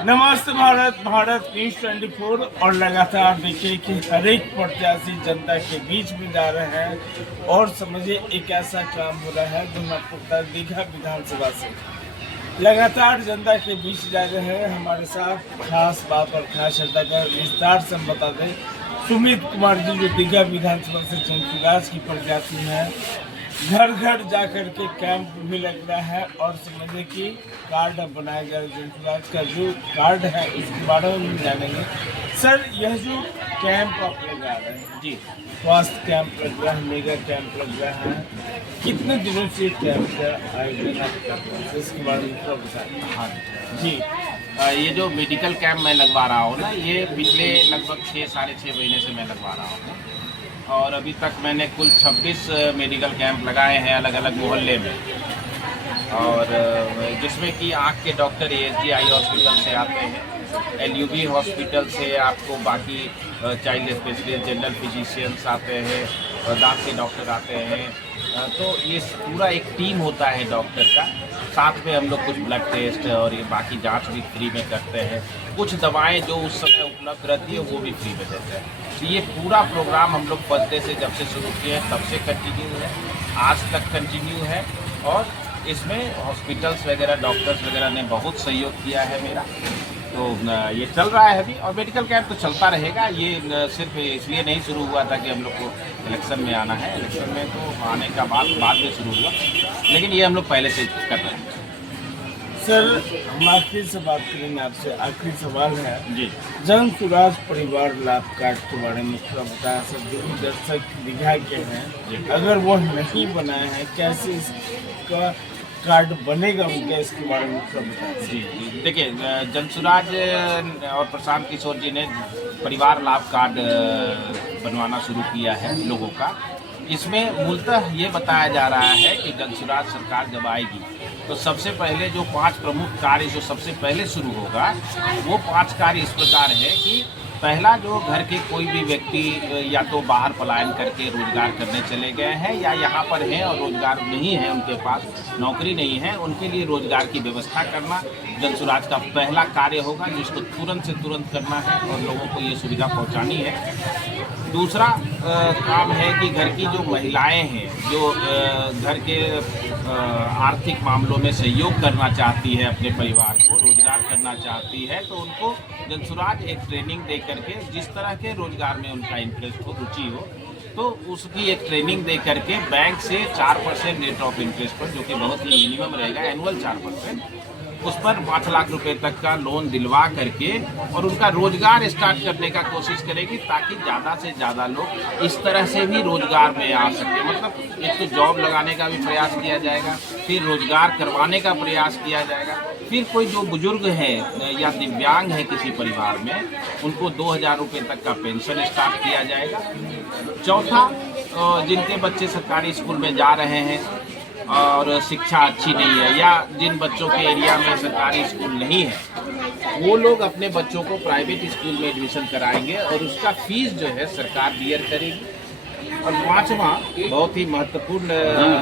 नमस्ते भारत, भारत न्यूज 24 और लगातार देखिए कि हर एक प्रत्याशी जनता के बीच में जा रहे हैं और समझिए एक ऐसा काम हो रहा है जो मैं आपको बता दीघा विधानसभा से लगातार जनता के बीच जा रहे हैं। हमारे साथ खास बात और खास चर्चा का विस्तार से हम बता दें, सुमित कुमार जी जो दीघा विधानसभा से जनसुराज की प्रत्याशी हैं, घर घर जाकर के कैंप भी लग रहा है और समझिए कि कार्ड बनाया जा रहा है। जनसुराज का जो कार्ड है इसके बारे में भी जानेंगे। सर, यह जो कैंप आप लगा रहे हैं जी, स्वास्थ्य कैंप लग रहा है, मेगा कैंप लग रहा है, कितने दिनों से कैंप का आयोजन आप कर रहे हैं, इसके बारे में थोड़ा बताएं। हाँ जी, ये जो मेडिकल कैंप मैं लगवा रहा हूँ ना, ये पिछले लगभग 6-6.5 महीने से मैं लगवा रहा हूँ और अभी तक मैंने कुल 26 मेडिकल कैंप लगाए हैं अलग अलग मोहल्ले में। और जिसमें कि आँख के डॉक्टर ASG आई हॉस्पिटल से आते हैं, LUB हॉस्पिटल से आपको बाकी चाइल्ड स्पेशलिस्ट, जनरल फिजिशियंस आते हैं, दांत के डॉक्टर आते हैं। तो ये पूरा एक टीम होता है डॉक्टर का। साथ में हम लोग कुछ ब्लड टेस्ट और ये बाकी जांच भी फ्री में करते हैं। कुछ दवाएं जो उस समय उपलब्ध रहती है वो भी फ्री में देते हैं। तो ये पूरा प्रोग्राम हम लोग बर्थडे से जब से शुरू किए हैं तब से कंटिन्यू है, आज तक कंटिन्यू है। और इसमें हॉस्पिटल्स वगैरह, डॉक्टर्स वगैरह ने बहुत सहयोग किया है मेरा। तो ये चल रहा है अभी, और मेडिकल कैंप तो चलता रहेगा। ये सिर्फ इसलिए नहीं शुरू हुआ था कि हम लोग को इलेक्शन में आना है, इलेक्शन में तो आने का बाद में शुरू हुआ, लेकिन ये हम लोग पहले से कर रहे हैं। सर, हम आखिरी से बात करेंगे आपसे। आखिरी सवाल है जी, जनसुराज परिवार लाभ कार्ड के बारे में थोड़ा बताया सर। जो भी दर्शक दीघा के हैं, अगर वो नहीं बनाए हैं, कैसे इसका कार्ड बनेगा उनका, इसके बारे में थोड़ा बताया। जी। देखिए, जनसुराज और प्रशांत किशोर जी ने परिवार लाभ कार्ड बनवाना शुरू किया है लोगों का। इसमें मूलतः ये बताया जा रहा है कि जनसुराज सरकार जब आएगी तो सबसे पहले जो 5 प्रमुख कार्य जो सबसे पहले शुरू होगा, वो 5 कार्य इस प्रकार है कि पहला, जो घर के कोई भी व्यक्ति या तो बाहर पलायन करके रोजगार करने चले गए हैं या यहाँ पर हैं और रोजगार नहीं है, उनके पास नौकरी नहीं है, उनके लिए रोजगार की व्यवस्था करना जनसुराज का पहला कार्य होगा, जिसको तुरंत से तुरंत करना है और लोगों को ये सुविधा पहुँचानी है। दूसरा काम है कि घर की जो महिलाएं हैं, जो घर के आर्थिक मामलों में सहयोग करना चाहती है, अपने परिवार को रोजगार करना चाहती है, तो उनको जनसुराज एक ट्रेनिंग दे करके, जिस तरह के रोजगार में उनका इंटरेस्ट हो, रुचि हो, तो उसकी एक ट्रेनिंग दे करके बैंक से 4% रेट ऑफ इंटरेस्ट पर, जो कि बहुत ही मिनिमम रहेगा, एनुअल 4%, उस पर 5 लाख रुपए तक का लोन दिलवा करके और उनका रोजगार स्टार्ट करने का कोशिश करेगी, ताकि ज़्यादा से ज़्यादा लोग इस तरह से भी रोजगार में आ सके। मतलब एक तो जॉब लगाने का भी प्रयास किया जाएगा, फिर रोजगार करवाने का प्रयास किया जाएगा, फिर कोई जो बुजुर्ग है या दिव्यांग है किसी परिवार में, उनको 2000 रुपये तक का पेंशन स्टार्ट किया जाएगा। चौथा, जिनके बच्चे सरकारी स्कूल में जा रहे हैं और शिक्षा अच्छी नहीं है, या जिन बच्चों के एरिया में सरकारी स्कूल नहीं है, वो लोग अपने बच्चों को प्राइवेट स्कूल में एडमिशन कराएंगे और उसका फीस जो है सरकार बियर करेगी। और 5वां, बहुत ही महत्वपूर्ण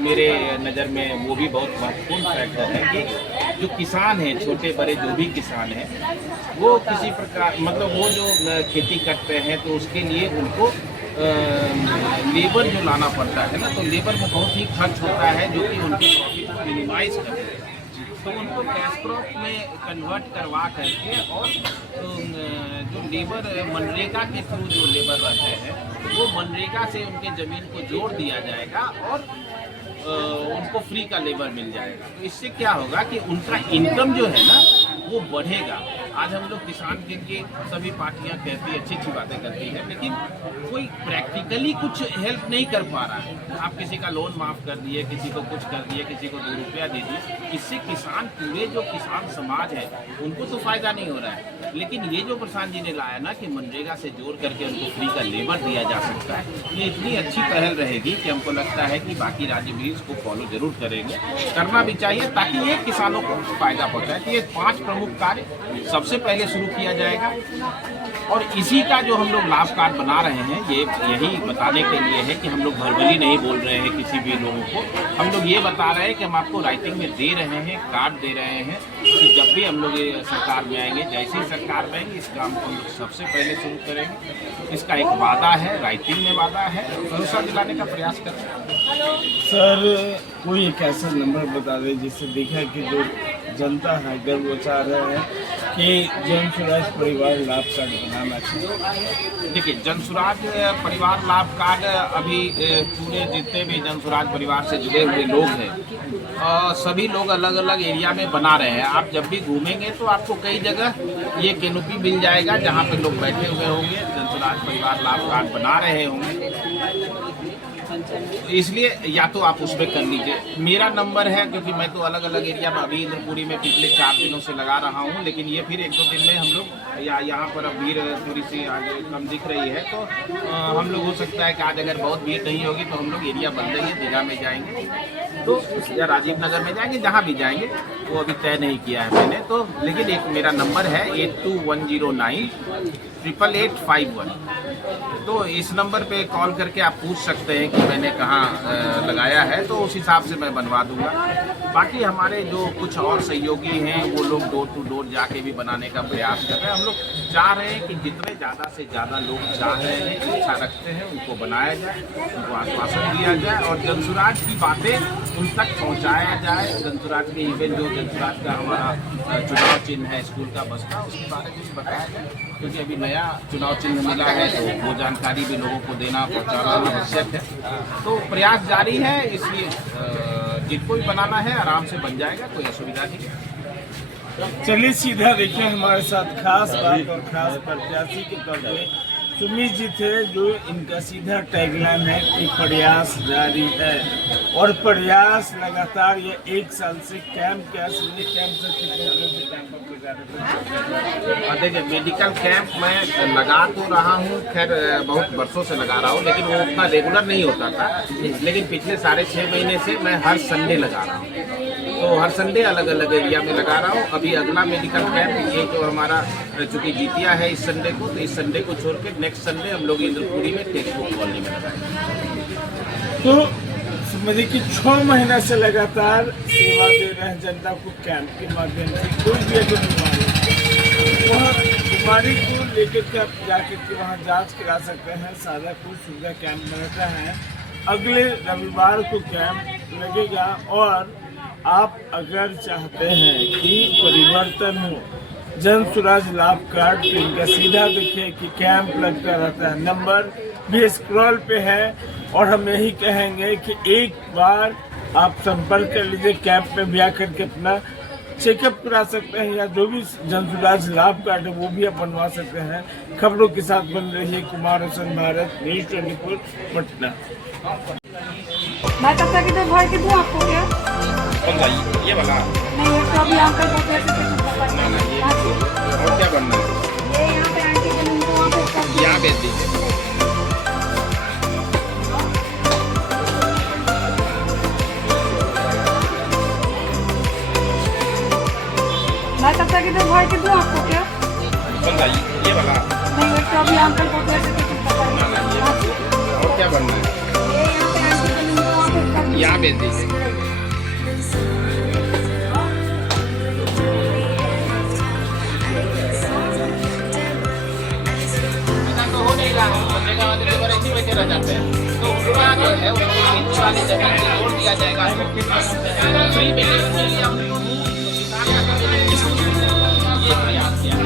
मेरे नज़र में वो भी बहुत महत्वपूर्ण फैक्टर है कि जो किसान हैं, छोटे बड़े जो भी किसान हैं, वो किसी प्रकार, मतलब वो जो खेती करते हैं तो उसके लिए उनको लेबर जो लाना पड़ता है ना, तो लेबर में बहुत ही खर्च होता है, जो कि उनके प्रॉफिट को मिनिमाइज करते हैं। तो उनको कैश क्रॉप में कन्वर्ट करवा करके और जो लेबर मनरेगा के थ्रू जो लेबर रहते हैं, वो मनरेगा से उनके ज़मीन को जोड़ दिया जाएगा और उनको फ्री का लेबर मिल जाएगा। तो इससे क्या होगा कि उनका इनकम जो है ना वो बढ़ेगा। आज हम लोग किसान के लिए सभी पार्टियां कहती है, अच्छी अच्छी बातें करती है, लेकिन कोई प्रैक्टिकली कुछ हेल्प नहीं कर पा रहा है। आप किसी का लोन माफ़ कर दिए, किसी को कुछ कर दिए, किसी को 2 रुपया दे दिए, इससे किसान, पूरे जो किसान समाज है उनको तो फ़ायदा नहीं हो रहा है। लेकिन ये जो प्रशांत जी ने लाया ना कि मनरेगा से जोड़ करके उनको फ्री का लेबर दिया जा सकता है, ये इतनी अच्छी पहल रहेगी कि हमको लगता है कि बाकी राज्य भी इसको फॉलो जरूर करेंगे, करना भी चाहिए, ताकि ये किसानों को फ़ायदा पहुँचाए। तो ये 5 प्रमुख कार्य सबसे पहले शुरू किया जाएगा और इसी का जो हम लोग लाभ कार्ड बना रहे हैं, ये यही बताने के लिए है कि हम लोग भरभरी नहीं बोल रहे हैं किसी भी लोगों को। हम लोग ये बता रहे हैं कि हम आपको राइटिंग में दे रहे हैं, कार्ड दे रहे हैं कि जब भी हम लोग ये सरकार में आएंगे, जैसे ही सरकार में आएंगे, इस काम को हम लोग सबसे पहले शुरू करेंगे। इसका एक वादा है, राइटिंग में वादा है, भरोसा दिलाने का प्रयास करेंगे। सर कोई एक ऐसा नंबर बता दें जिससे देखा कि जो जनता है गर्व चाह रहे हैं कि जन स्वराज परिवार लाभ कार्ड बनाना चाहिए। देखिए, जन स्वराज परिवार लाभ कार्ड अभी पूरे जितने भी जन स्वराज परिवार से जुड़े हुए लोग हैं, सभी लोग अलग अलग एरिया में बना रहे हैं। आप जब भी घूमेंगे तो आपको कई जगह ये कैनोपी मिल जाएगा जहाँ पे लोग बैठे हुए होंगे, जन स्वराज परिवार लाभ कार्ड बना रहे होंगे। इसलिए या तो आप उसमें कर लीजिए। मेरा नंबर है, क्योंकि मैं तो अलग अलग एरिया में अभी इंद्रपुरी में पिछले 4 दिनों से लगा रहा हूँ, लेकिन ये फिर 1-2 दिन में हम लोग यहाँ पर अब भीड़ थोड़ी सी आगे कम दिख रही है, तो हम लोग हो सकता है कि आज अगर बहुत भीड़ नहीं होगी तो हम लोग एरिया बदलेंगे, दीघा में जाएंगे तो या राजीव नगर में जाएंगे, जहाँ भी जाएंगे वो अभी तय नहीं किया है मैंने तो। लेकिन एक मेरा नंबर है 8210988851। तो इस नंबर पे कॉल करके आप पूछ सकते हैं कि मैंने कहाँ लगाया है, तो उस हिसाब से मैं बनवा दूंगा। बाकी हमारे जो कुछ और सहयोगी हैं वो लोग डोर टू डोर जाके भी बनाने का प्रयास कर रहे हैं। हम लोग चाह रहे हैं कि जितने ज़्यादा से ज़्यादा लोग चाह रहे हैं, इच्छा रखते हैं, उनको बनाया जाए, उनको आश्वासन दिया जाए और जन स्वराज की बातें उन तक पहुँचाया जाए। जन स्वराज के इवेंट जो जन स्वराज का हमारा चुनाव चिन्ह है स्कूल का बसता, उसके बारे में बताया जाए, क्योंकि अभी नया चुनाव चिन्ह मिला है तो वो जानकारी भी लोगों को देना पहुँचाना आवश्यक है। तो प्रयास जारी है, इसलिए जिनको भी बनाना है आराम से बन जाएगा, कोई असुविधा नहीं है। चलिए सीधा देखिए हमारे साथ खास बात और खास प्रत्याशी के तौर पे सुमित जी थे, जो इनका सीधा टैगलाइन है कि प्रयास जारी है और प्रयास लगातार ये 1 साल से कैंप के असली कैंप से कितने लोग कैंप पर लगा रहे हैं। और देखिए, मेडिकल कैंप मैं लगा तो रहा हूँ, खैर बहुत वर्षों से लगा रहा हूँ, लेकिन वो उतना रेगुलर नहीं होता था। लेकिन पिछले 6.5 महीने से मैं हर संडे लगा रहा हूँ, तो हर संडे अलग अलग एरिया में लगा रहा हूँ। अभी अगला मेडिकल कैंप ये जो हमारा चूँकि जीतिया है इस संडे को, तो इस संडे को छोड़ के नेक्स्ट संडे हम लोग इंद्रपुरी में टेक्स्ट बुक कॉलोनी में लगाएंगे। तो समझिए कि 6 महीना से लगातार सेवा दे रहे हैं जनता को कैंप के माध्यम से। कोई भी अगर बीमारी को लेकर के आप जाकर के वहाँ जांच करा सकते हैं। सारा कुछ सुविधा कैंप में रहता है। अगले रविवार को कैंप लगेगा और आप अगर चाहते हैं कि परिवर्तन हो, जन स्वराज लाभ कार्ड पे इनका सीधा देखिए कि कैंप लगता रहता है। नंबर भी स्क्रॉल पे है और हम यही कहेंगे कि एक बार आप संपर्क कर लीजिए। कैंप में भी आकर के अपना चेकअप करा सकते हैं या जो भी जन स्वराज लाभ कार्ड है वो भी आप बनवा सकते हैं। खबरों के साथ बन रही है कुमार हुसैन, भारत न्यूज़ 24 पटना। मैं तब तक इधर भर के दूँ आपको क्या? ये वाला नहीं, ये तो अभी अंकल को कैसे और क्या बनना है? ये यहाँ पे आंटी के लिए तो वहाँ पे कर दिया। यहाँ भेज दीजिए। मैं तब तक इधर भर के दूँ आपको क्या? ये वाला नहीं, ये तो अभी अंकल को कैसे और क्या बनना है? ये यहाँ पे आंटी के लिए तो वहाँ पे कर दिया। यहाँ भेज दीजिए। रह जाते हैं तो पूरा जो है उसको बीच वाली जगह पे जोड़ दिया जाएगा। फ्री में या उनको ये प्रयास किया।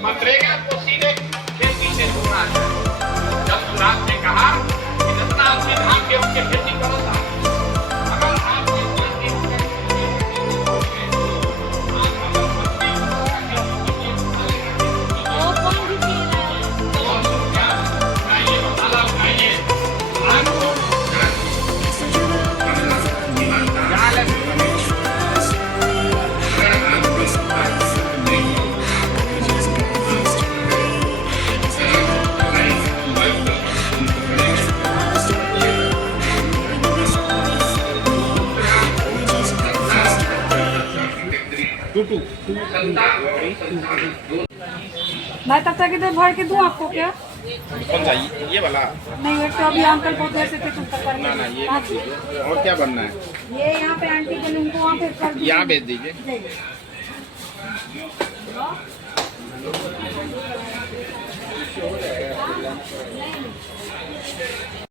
मनरेगा को सीधे खेती से जोड़ा है। जब सुराज ने कहा कि जितना आदमी धान गेहूं की खेती करो था, अगर आप मैं तब तक इधर भर के दूँ आपको क्या? कौन सा ये वाला? नहीं, एक तो अभी अंकल बहुत ऐसे थे तुम तक ना ना ये मत दीजिए। और क्या बनना है? ये यहाँ पे आंटी बनी उनको वहाँ पे कर दीजिए। यहाँ भेज दीजिए। नहीं।